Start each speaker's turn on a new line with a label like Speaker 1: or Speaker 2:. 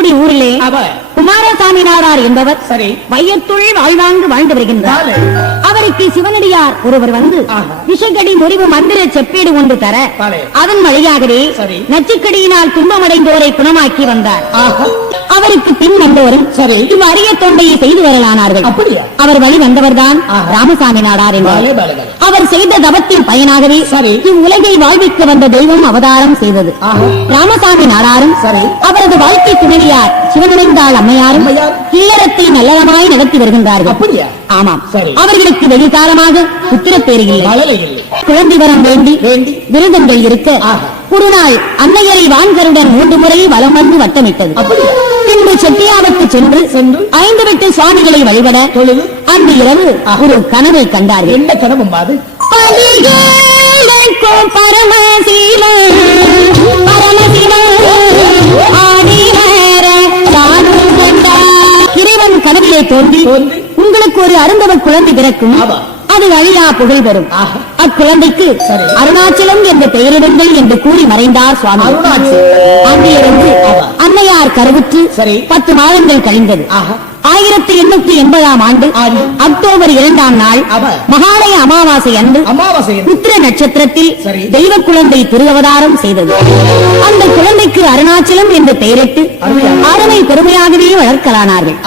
Speaker 1: புதுக்குடி
Speaker 2: ஊரிலே குமாரசாமி நாடார் என்பவர்
Speaker 1: வையத்துள் வாழ்வாங்கு வாழ்ந்து வருகின்றார். அவருக்கு சிவனடியார் ஒருவர் வந்து விஷக்கடி முறிவு மந்திர செப்பீடு ஒன்று தர அதன் வழியாகவே நச்சுக்கடியினால் துன்பமடைந்தோரை குணமாக்கி வந்தார். அவருக்கு பின் வந்தவரும்
Speaker 2: சரி.
Speaker 1: இவ்வறிய தொண்டையை செய்து வரலானார்கள்
Speaker 2: அப்படியா?
Speaker 1: அவர் வழி வந்தவர்தான். ராமசாமி நாடார்
Speaker 2: பாலே.
Speaker 1: அவர் செய்த தவத்தின் பயனாகவே
Speaker 2: சரி.
Speaker 1: இவ்வுலகை வாழ்விக்க வந்த தெய்வம் அவதாரம் செய்தது. ராமசாமி நாடாரும்
Speaker 2: சரி.
Speaker 1: அவரது வாழ்க்கை துணைவியார் சிவனுடைந்தாள் அம்மையாரும்
Speaker 2: அம்மையார்.
Speaker 1: இல்லறத்தை நல்லறமாய் நடத்தி வருகின்றார்கள்
Speaker 2: அப்படியா?
Speaker 1: ஆமாம். அவர்களுக்கு வெகு காலமாக புத்திரப்பேறு இல்லை குழந்தை வரம் வேண்டி. விருதங்கள் இருக்க. ஒரு நாள் அன்னையரை வான்கருடன் மூன்று முறை வலம் வந்து வட்டமிட்டது பின்பு செட்டியாவுக்கு சென்று
Speaker 2: சென்று.
Speaker 1: ஐந்து வெட்டு சுவாமிகளை வழிபட
Speaker 2: தொழுது.
Speaker 1: அன்று இரவு. ஒரு கனவை கண்டார்கள்
Speaker 2: என்ன கனவும் அது
Speaker 1: தானும் கொண்டார். இறைவன் கனவிலே தோன்றி. உங்களுக்கு ஒரு அருந்தவர் குழந்தை பிறக்கும். அது அழியா புகழ் பெறும். அக்குழந்தைக்கு. அருணாச்சலம் என்ற பெயரிடுங்கள் என்று கூறி மறைந்தார் சுவாமி
Speaker 2: அருணாச்சலம்.
Speaker 1: அன்றிலிருந்து அன்னையார் கருவுற்று
Speaker 2: சரி.
Speaker 1: பத்து மாதங்கள் கழிந்தது. ஆயிரத்தி எண்ணூத்தி எண்பதாம் ஆண்டு. அக்டோபர் இரண்டாம் நாள். மகாலய அமாவாசை அன்று
Speaker 2: அமாவாசை.
Speaker 1: புத்திர நட்சத்திரத்தில். தெய்வ குழந்தை திருவதாரம் செய்தது அந்த குழந்தைக்கு அருணாச்சலம் என்று பெயரிட்டு. அதனை பெருமையாகவே வளர்க்கலானார்கள்